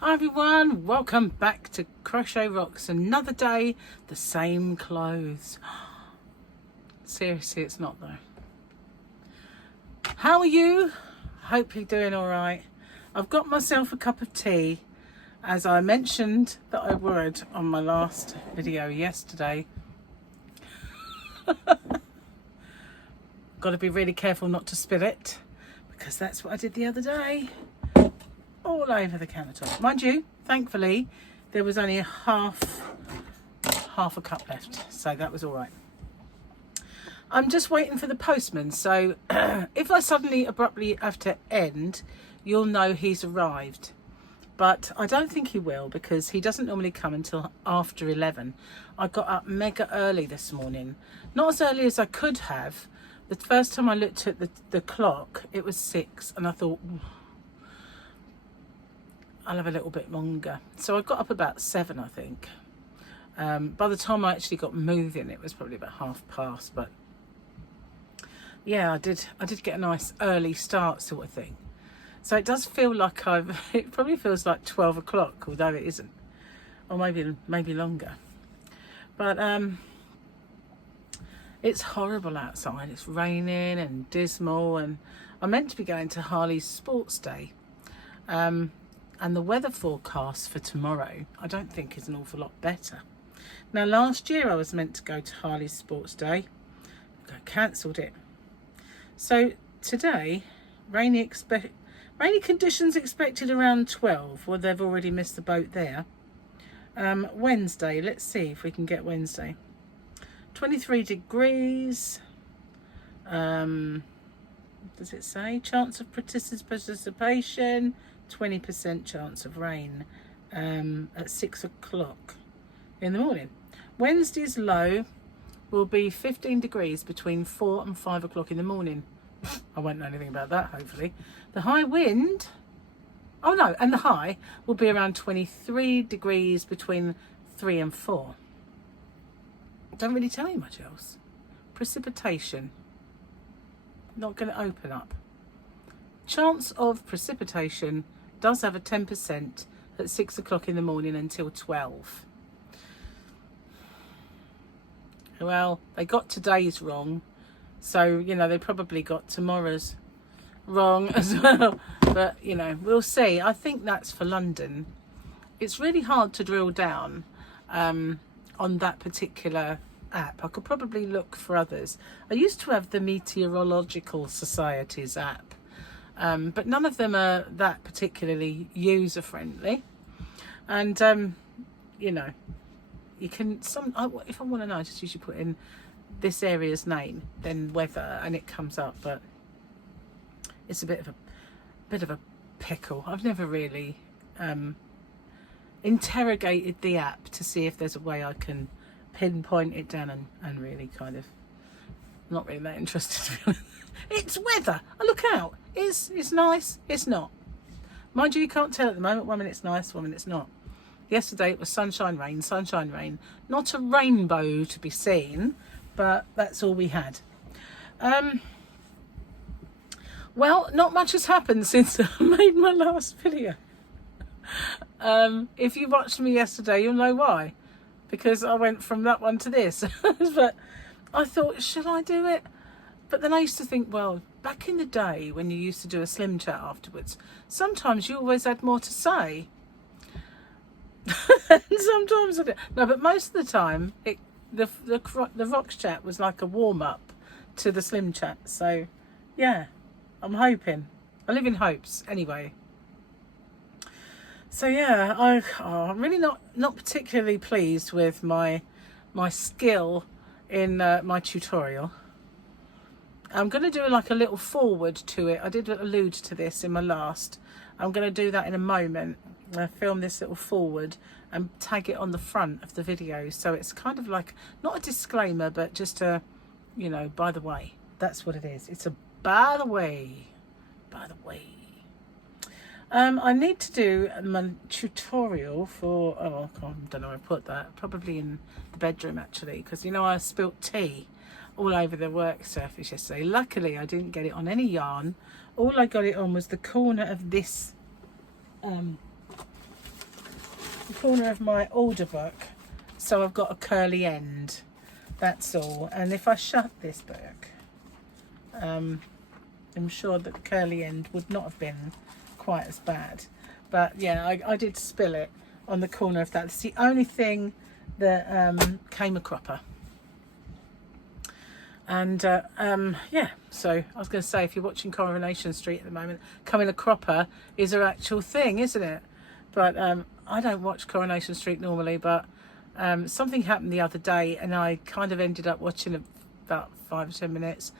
Hi everyone, welcome back to Crochet Rocks. Another day, the same clothes. Seriously, it's not though. How are you? Hope you're doing all right. I've got myself a cup of tea, as I mentioned that I would on my last video yesterday. Got to be really careful not to spill it, because that's what I did the other day. All over the countertop. Mind you, thankfully, there was only half a cup left, so that was all right. I'm just waiting for the postman, so if I suddenly abruptly have to end, you'll know he's arrived. But I don't think he will, because he doesn't normally come until after 11. I got up mega early this morning. Not as early as I could have. The first time I looked at the clock, it was 6, and I thought, I'll have a little bit longer. So I got up about 7, I think. By the time I actually got moving, it was probably about 30:30. But yeah, I did get a nice early start sort of thing. So it does feel like it probably feels like 12 o'clock, although it isn't, or maybe longer. But it's horrible outside. It's raining and dismal, and I'm meant to be going to Harley's Sports Day. And the weather forecast for tomorrow, I don't think is an awful lot better. Now, last year I was meant to go to Harley's Sports Day. I cancelled it. So today, rainy conditions expected around 12. Well, they've already missed the boat there. Wednesday, let's see if we can get Wednesday. 23 degrees. Does it say? Chance of participation. 20% chance of rain at 6 o'clock in the morning. Wednesday's low will be 15 degrees between 4 and 5 o'clock in the morning. I won't know anything about that, hopefully. The high wind, and the high will be around 23 degrees between 3 and 4. Don't really tell you much else. Precipitation, not going to open up. Chance of precipitation does have a 10% at 6 o'clock in the morning until 12. Well, they got today's wrong, so they probably got tomorrow's wrong as well. But we'll see. I think that's for London. It's really hard to drill down on that particular app. I could probably look for others. I used to have the Meteorological Society's app. But none of them are that particularly user friendly, and you can if I want to know, I just usually put in this area's name, then weather, and it comes up. But it's a bit of a pickle. I've never really interrogated the app to see if there's a way I can pinpoint it down and really kind of not really that interested, to be honest. It's weather. I look out. It's nice. It's not. Mind you, you can't tell at the moment. 1 minute it's nice, 1 minute it's not. Yesterday it was sunshine, rain, sunshine, rain. Not a rainbow to be seen, but that's all we had. Well, not much has happened since I made my last video. If you watched me yesterday, you'll know why. Because I went from that one to this. But I thought, shall I do it? But then I used to think, well, back in the day when you used to do a slim chat afterwards, sometimes you always had more to say. And sometimes I did. No, but most of the time, the Rocks chat was like a warm-up to the slim chat. So, yeah, I'm hoping. I live in hopes, anyway. So, yeah, I'm really not particularly pleased with my skill in my tutorial. I'm going to do like a little forward to it. I did allude to this in my last. I'm going to do that in a moment. I'm going to film this little forward and tag it on the front of the video. So it's kind of like, not a disclaimer, but just a, by the way. That's what it is. It's a by the way. By the way. I need to do my tutorial for, I don't know where I put that. Probably in the bedroom, actually. Because, I spilt tea all over the work surface yesterday. Luckily, I didn't get it on any yarn. All I got it on was the corner of this the corner of my order book, so I've got a curly end. That's all. And if I shut this book, I'm sure that the curly end would not have been quite as bad. But yeah, I did spill it on the corner of that. It's the only thing that came a cropper. And yeah, so I was going to say, if you're watching Coronation Street at the moment, coming a cropper is an actual thing, isn't it? But I don't watch Coronation Street normally, but something happened the other day and I kind of ended up watching about 5 or 10 minutes.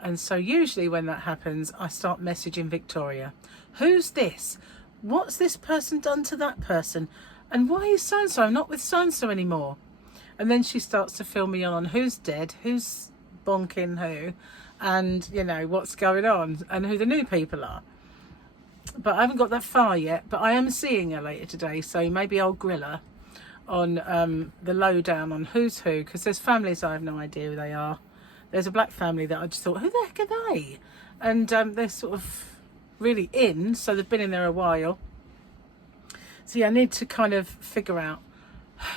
And so usually when that happens, I start messaging Victoria. Who's this? What's this person done to that person? And why is so-and-so not with so-and-so anymore? And then she starts to fill me on who's dead, who's bonking who, and you know what's going on and who the new people are. But I haven't got that far yet, but I am seeing her later today, so maybe I'll grill her on the lowdown on who's who, because there's families I have no idea who they are. There's a black family that I just thought, who the heck are they? And they're sort of really in, so they've been in there a while. So yeah, I need to kind of figure out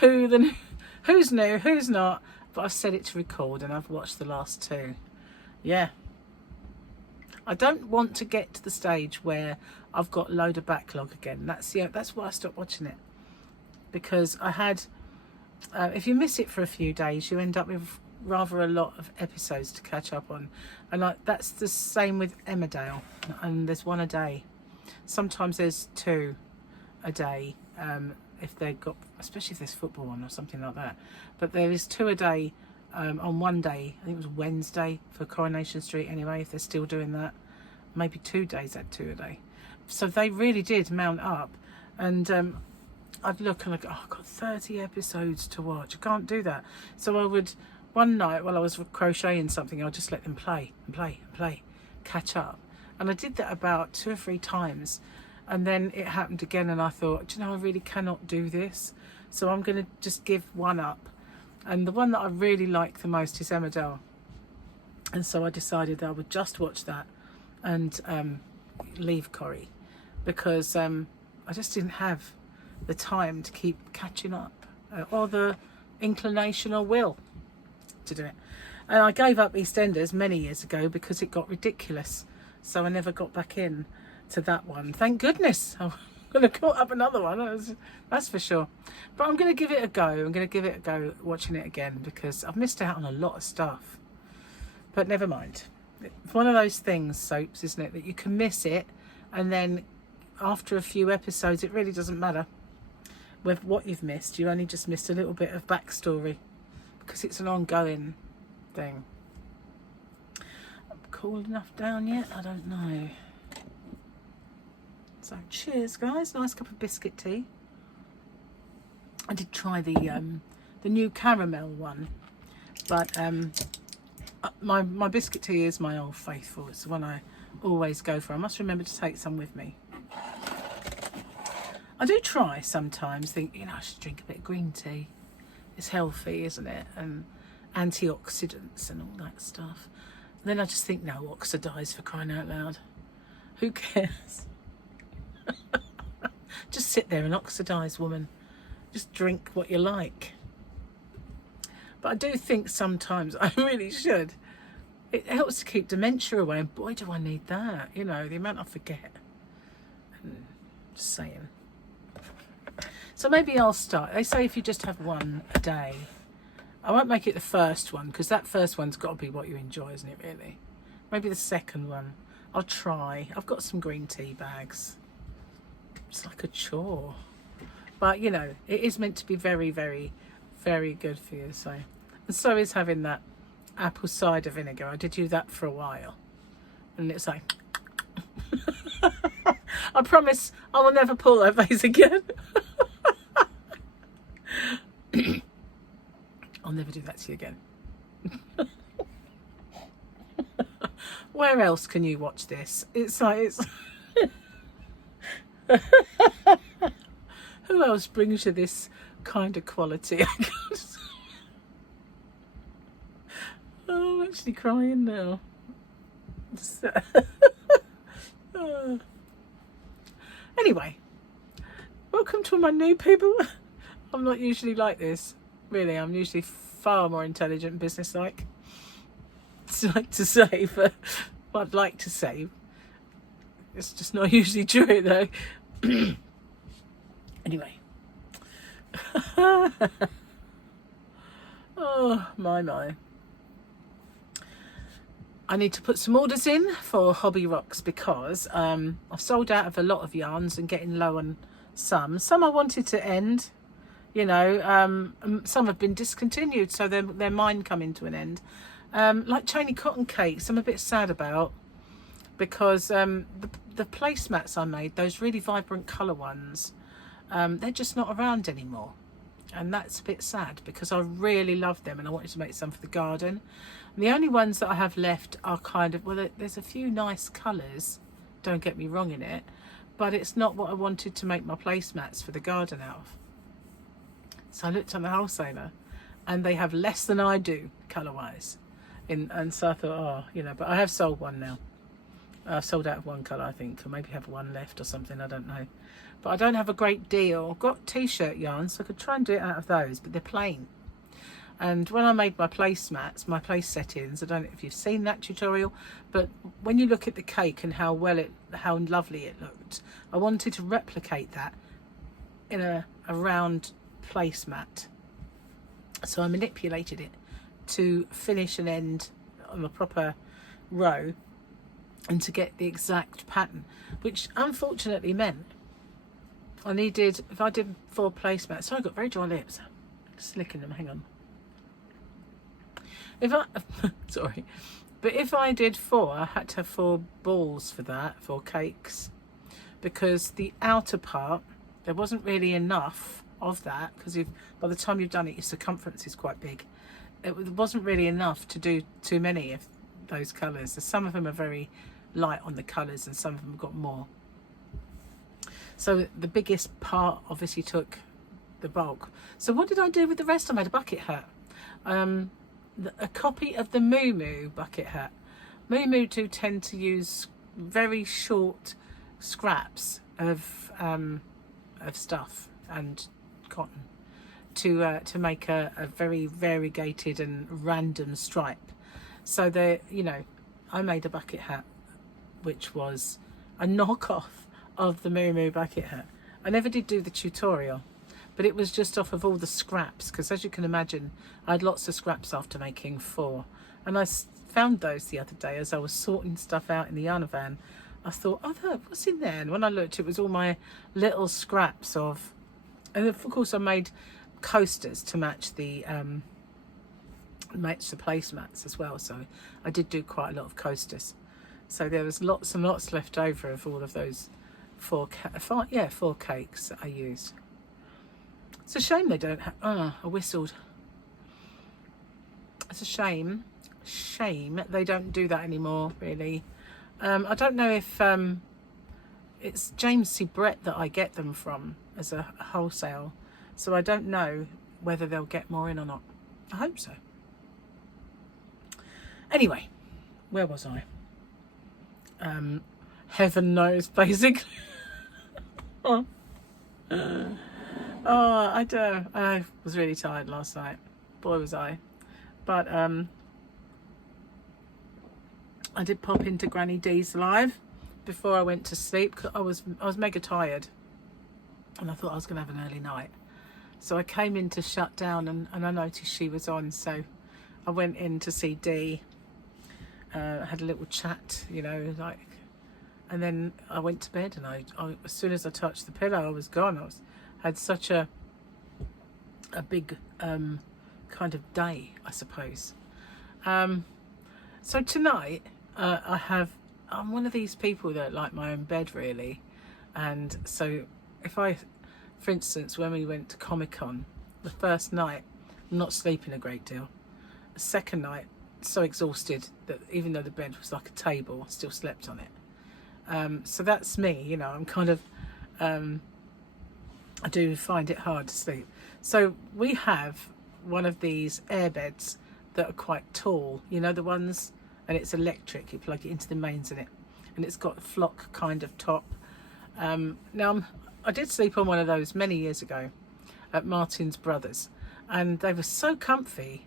who's new, who's not. But I've set it to record and I've watched the last 2. Yeah. I don't want to get to the stage where I've got a load of backlog again. That's why I stopped watching it. Because I had, if you miss it for a few days, you end up with rather a lot of episodes to catch up on. And that's the same with Emmerdale. And there's 1 a day. Sometimes there's 2 a day. If they've got, especially if there's football on or something like that. But there is 2 a day on one day. I think it was Wednesday for Coronation Street anyway, if they're still doing that. Maybe 2 days at 2 a day. So they really did mount up. And I'd look and I'd go, oh, I've got 30 episodes to watch. I can't do that. So I would, one night while I was crocheting something, I'd just let them play and play and play, catch up. And I did that about 2 or 3 times. And then it happened again and I thought, do you know, I really cannot do this. So I'm going to just give one up. And the one that I really like the most is Emmerdale. And so I decided that I would just watch that and leave Corrie. Because I just didn't have the time to keep catching up. Or the inclination or will to do it. And I gave up EastEnders many years ago because it got ridiculous. So I never got back in to that one. Thank goodness. I'm going to caught up another one, that's for sure. But I'm going to give it a go. I'm going to give it a go watching it again because I've missed out on a lot of stuff. But never mind. It's one of those things, soaps, isn't it, that you can miss it and then after a few episodes it really doesn't matter with what you've missed. You only just missed a little bit of backstory because it's an ongoing thing. I'm cool enough down yet? I don't know. So cheers guys, nice cup of biscuit tea. I did try the new caramel one, but my biscuit tea is my old faithful. It's the one I always go for. I must remember to take some with me. I do try sometimes, think, you know, I should drink a bit of green tea. It's healthy, isn't it? And antioxidants and all that stuff. And then I just think, no, oxidise, for crying out loud. Who cares? Just sit there and oxidise, woman. Just drink what you like. But I do think sometimes I really should. It helps to keep dementia away, and boy do I need that. You know, the amount I forget. Just saying. So maybe I'll start. They say if you just have 1 a day. I won't make it the first one because that first one's got to be what you enjoy, isn't it, really? Maybe the second one. I'll try. I've got some green tea bags. It's like a chore. But, you know, it is meant to be very, very, very good for you. So, and so is having that apple cider vinegar. I did do that for a while. And it's like... I promise I will never pull that face again. I'll never do that to you again. Where else can you watch this? It's like it's... Who else brings you this kind of quality? Oh, I'm actually crying now. Anyway, Welcome to all my new people. I'm not usually like this, really. I'm usually far more intelligent and businesslike. It's like to say, but I'd like to say. It's just not usually true, though. Anyway. Oh, my. I need to put some orders in for Hobby Rocks because I've sold out of a lot of yarns and getting low on some. Some I wanted to end, you know, some have been discontinued, so they're mine coming to an end. Like Cheney Cotton Cakes, I'm a bit sad about because the placemats I made, those really vibrant colour ones, they're just not around anymore. And that's a bit sad because I really love them and I wanted to make some for the garden. And the only ones that I have left are kind of, well, there's a few nice colours, don't get me wrong in it, but it's not what I wanted to make my placemats for the garden out of. So I looked on the wholesaler and they have less than I do colour-wise. And so I thought, oh, you know, but I have sold one now. I've sold out of one colour, I think, or maybe have one left or something, I don't know. But I don't have a great deal. I've got t-shirt yarns, so I could try and do it out of those, but they're plain. And when I made my placemats, my place settings, I don't know if you've seen that tutorial, but when you look at the cake and how lovely it looked, I wanted to replicate that in a round placemat. So I manipulated it to finish and end on a proper row and to get the exact pattern, which unfortunately meant I needed, if I did 4 placemats, sorry, I've got very dry lips, just licking them, hang on. Sorry, but if I did 4, I had to have 4 balls for that, 4 cakes, because the outer part, there wasn't really enough of that, because by the time you've done it, your circumference is quite big. It wasn't really enough to do too many of those colours. So some of them are very light on the colours and some of them have got more. So the biggest part obviously took the bulk. So what did I do with the rest? I made a bucket hat. A copy of the Moo Moo bucket hat. Moo Moo do tend to use very short scraps of stuff and cotton to make a very variegated and random stripe. So you know, I made a bucket hat which was a knockoff of the Moo Moo bucket hat. I never did do the tutorial, but it was just off of all the scraps, because as you can imagine, I had lots of scraps after making 4, and I found those the other day as I was sorting stuff out in the yarn van. I thought, oh look, what's in there? And when I looked, it was all my little scraps of, and of course I made coasters to match the placemats as well, so I did do quite a lot of coasters. So there was lots and lots left over of all of those 4 cakes that I used. It's a shame they don't have, I whistled. It's a shame they don't do that anymore, really. I don't know if it's James C. Brett that I get them from as a wholesale, so I don't know whether they'll get more in or not. I hope so. Anyway, where was I? Heaven knows, basically. I was really tired last night. Boy, was I. But I did pop into Granny D's live before I went to sleep. I was mega tired, and I thought I was going to have an early night. So I came in to shut down, and I noticed she was on. So I went in to see Dee. Had a little chat, you know, like, and then I went to bed, and I as soon as I touched the pillow, I was gone. Had such a big kind of day, I suppose. So tonight I'm one of these people that like my own bed, really. And so if for instance, when we went to Comic-Con, the first night, I'm not sleeping a great deal. The second night, so exhausted that even though the bed was like a table, I still slept on it. So that's me, you know. I'm kind of I do find it hard to sleep. So we have one of these air beds that are quite tall, you know, the ones, and it's electric. You plug it into the mains in it, and it's got a flock kind of top. Now I did sleep on one of those many years ago at Martin's Brothers, and they were so comfy.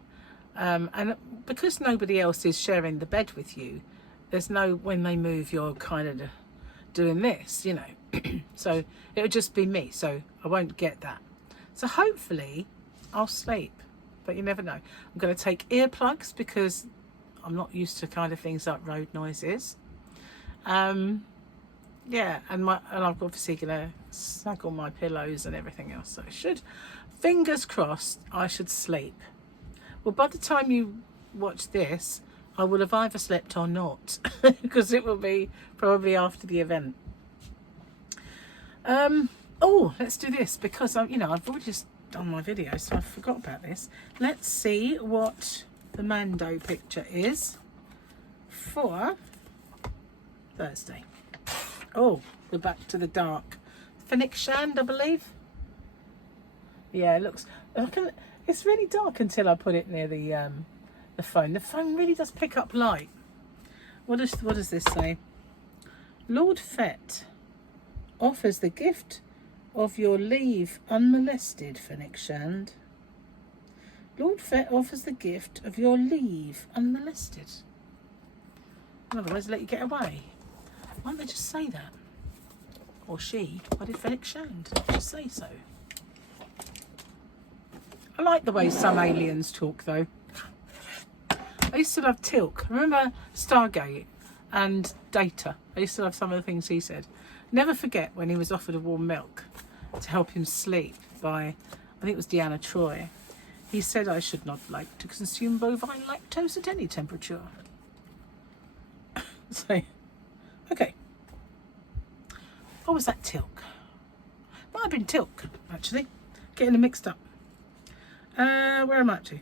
And because nobody else is sharing the bed with you, there's no, when they move, you're kind of doing this, you know. So it would just be me, so I won't get that. So hopefully I'll sleep, but you never know. I'm going to take earplugs because I'm not used to kind of things like road noises. Yeah, and I'm obviously going to snuggle my pillows and everything else. So I should, fingers crossed, I should sleep. Well, by the time you watch this, I will have either slept or not, because it will be probably after the event. Oh, let's do this, because I've already just done my video, so I forgot about this. Let's see what the Mando picture is for Thursday. Oh, we're back to the dark. Phoenix Shand, I believe. Yeah, it looks. It's really dark until I put it near the phone. The phone really does pick up light. What does this say? Lord Fett offers the gift of your leave unmolested, Phoenix Shand. Lord Fett offers the gift of your leave unmolested. In other words, let you get away. Why don't they just say that? Or she? Why did Phoenix Shand just say so? I like the way some aliens talk, though. I used to love Tilk. Remember Stargate and Data? I used to love some of the things he said. Never forget when he was offered a warm milk to help him sleep by, I think it was Deanna Troy. He said, I should not like to consume bovine lactose at any temperature. So, okay. Or was that Tilk? Might have been Tilk, actually. Getting them mixed up. Where am I up to?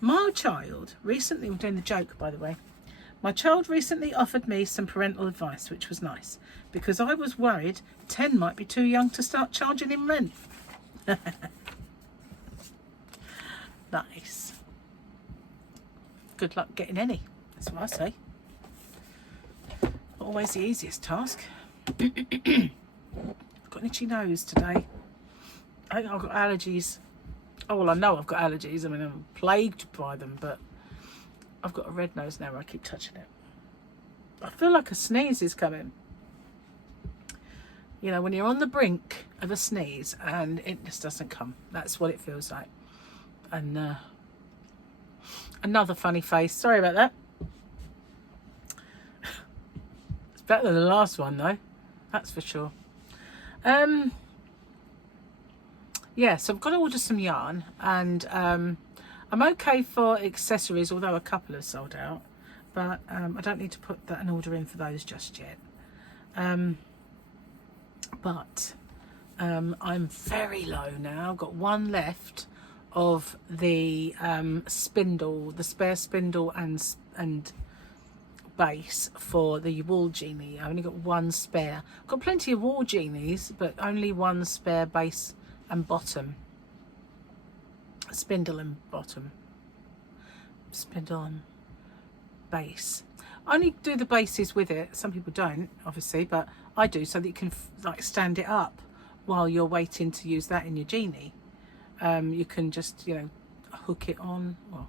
My child recently, we're doing the joke, by the way. My child recently offered me some parental advice, which was nice, because I was worried 10 might be too young to start charging him rent. Nice. Good luck getting any, that's what I say. Not always the easiest task. I've got an itchy nose today. I think I've got allergies. Oh, well, I know I've got allergies. I mean, I'm plagued by them, but I've got a red nose now where I keep touching it. I feel like a sneeze is coming. You know, when you're on the brink of a sneeze and it just doesn't come. That's what it feels like. And another funny face. Sorry about that. It's better than the last one, though. That's for sure. Yeah, so I've got to order some yarn, and I'm okay for accessories, although a couple have sold out, but I don't need to put an order in for those just yet. But I'm very low now. I've got one left of the spindle, the spare spindle and base for the wool genie. I've only got one spare. I've got plenty of wool genies, but only one spare base and bottom. Spindle and bottom. Spindle and base. I only do the bases with it. Some people don't, obviously, but I do, so that you can like stand it up while you're waiting to use that in your genie. You can just, you know, hook it on, or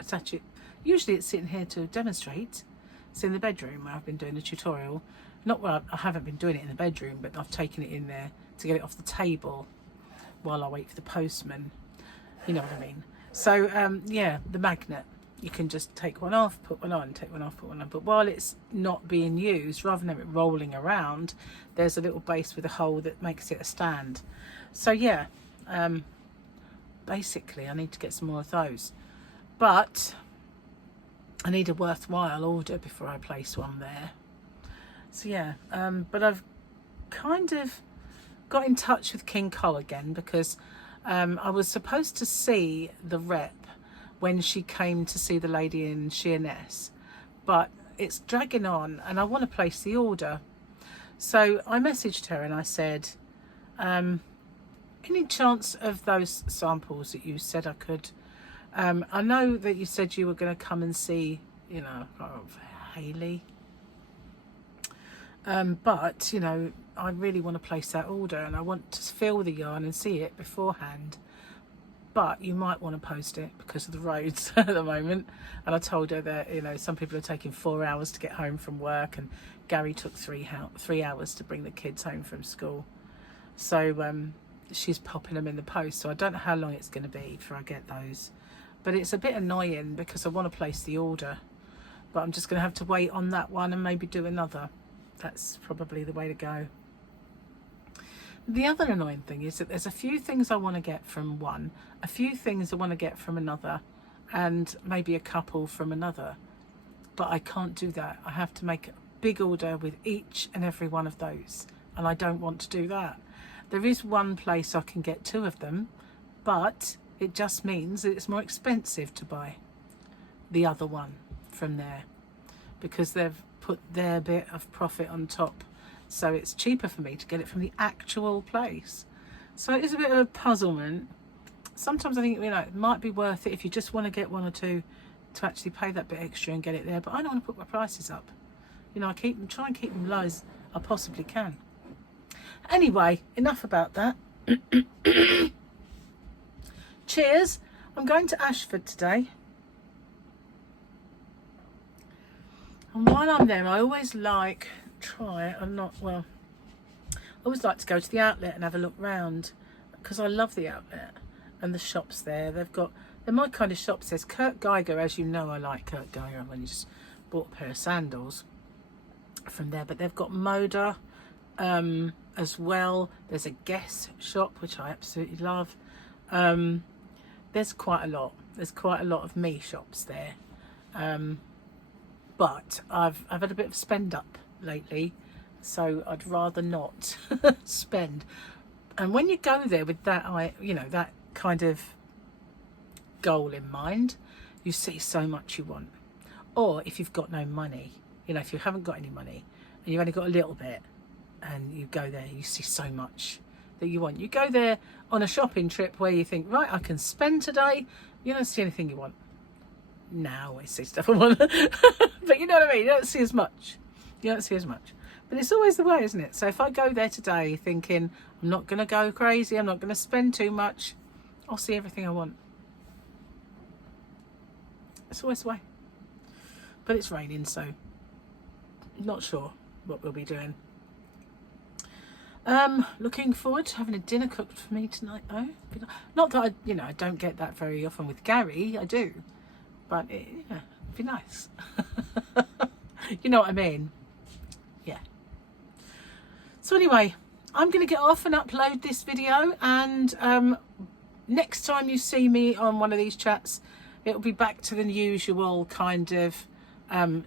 attach it. Usually it's sitting here to demonstrate. It's in the bedroom where I've been doing a tutorial. Not where I haven't been doing it in the bedroom, but I've taken it in there to get it off the table while I wait for the postman. You know what I mean? So, yeah, the magnet. You can just take one off, put one on, take one off, put one on. But while it's not being used, rather than it rolling around, there's a little base with a hole that makes it a stand. So, yeah, basically I need to get some more of those. But I need a worthwhile order before I place one there. So, yeah, but I've kind of got in touch with King Cole again, because I was supposed to see the rep when she came to see the lady in Sheerness, but it's dragging on and I want to place the order. So I messaged her and I said, any chance of those samples that you said I could? I know that you said you were going to come and see, you know, Hayley. But you know, I really want to place that order, and I want to feel the yarn and see it beforehand. But you might want to post it because of the roads at the moment. And I told her that, you know, some people are taking 4 hours to get home from work, and Gary took 3 hours to bring the kids home from school. So she's popping them in the post. So I don't know how long it's going to be before I get those. But it's a bit annoying because I want to place the order. But I'm just going to have to wait on that one and maybe do another. That's probably the way to go. The other annoying thing is that there's a few things I want to get from one, a few things I want to get from another, and maybe a couple from another. But I can't do that. I have to make a big order with each and every one of those, and I don't want to do that. There is one place I can get 2 of them, but it just means that it's more expensive to buy the other one from there because they've put their bit of profit on top. So it's cheaper for me to get it from the actual place. So it is a bit of a puzzlement. Sometimes I think, you know, it might be worth it if you just want to get 1 or 2 to actually pay that bit extra and get it there. But I don't want to put my prices up. You know, I try and keep them low as I possibly can. Anyway, enough about that. Cheers. I'm going to Ashford today. And while I'm there, I always like... I always like to go to the outlet and have a look round because I love the outlet and the shops there. They're my kind of shops. There's Kurt Geiger, as you know. I like Kurt Geiger. When you just bought a pair of sandals from there, but they've got Moda as well. There's a Guess shop which I absolutely love. There's quite a lot. There's quite a lot of me shops there, but I've had a bit of spend up lately, so I'd rather not spend. And when you go there with that, you know, that kind of goal in mind, you see so much you want. Or if you've got no money, you know, if you haven't got any money and you've only got a little bit, and you go there, you see so much that you want. You go there on a shopping trip where you think, right, I can spend today. You don't see anything you want. Now I see stuff I want, but you know what I mean. You don't see as much. You don't see as much, but it's always the way, isn't it? So if I go there today thinking I'm not going to go crazy, I'm not going to spend too much, I'll see everything I want. It's always the way. But it's raining, so not sure what we'll be doing. Looking forward to having a dinner cooked for me tonight, though. Not that I don't get that very often with Gary. I do, but it'd be nice. You know what I mean? Yeah. So anyway, I'm going to get off and upload this video, and next time you see me on one of these chats, it'll be back to the usual kind of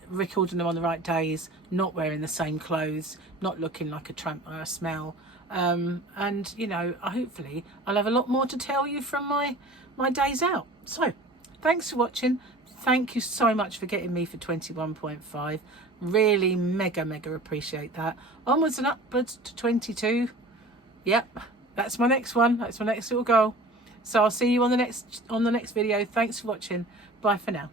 recording them on the right days, not wearing the same clothes, not looking like a tramp or a smell, and you know, hopefully I'll have a lot more to tell you from my days out. So thanks for watching. Thank you so much for getting me for 21.5. Really mega appreciate that. Onwards and upwards to 22. Yep, that's my next one. That's my next little goal. So I'll see you on the next video. Thanks for watching. Bye for now.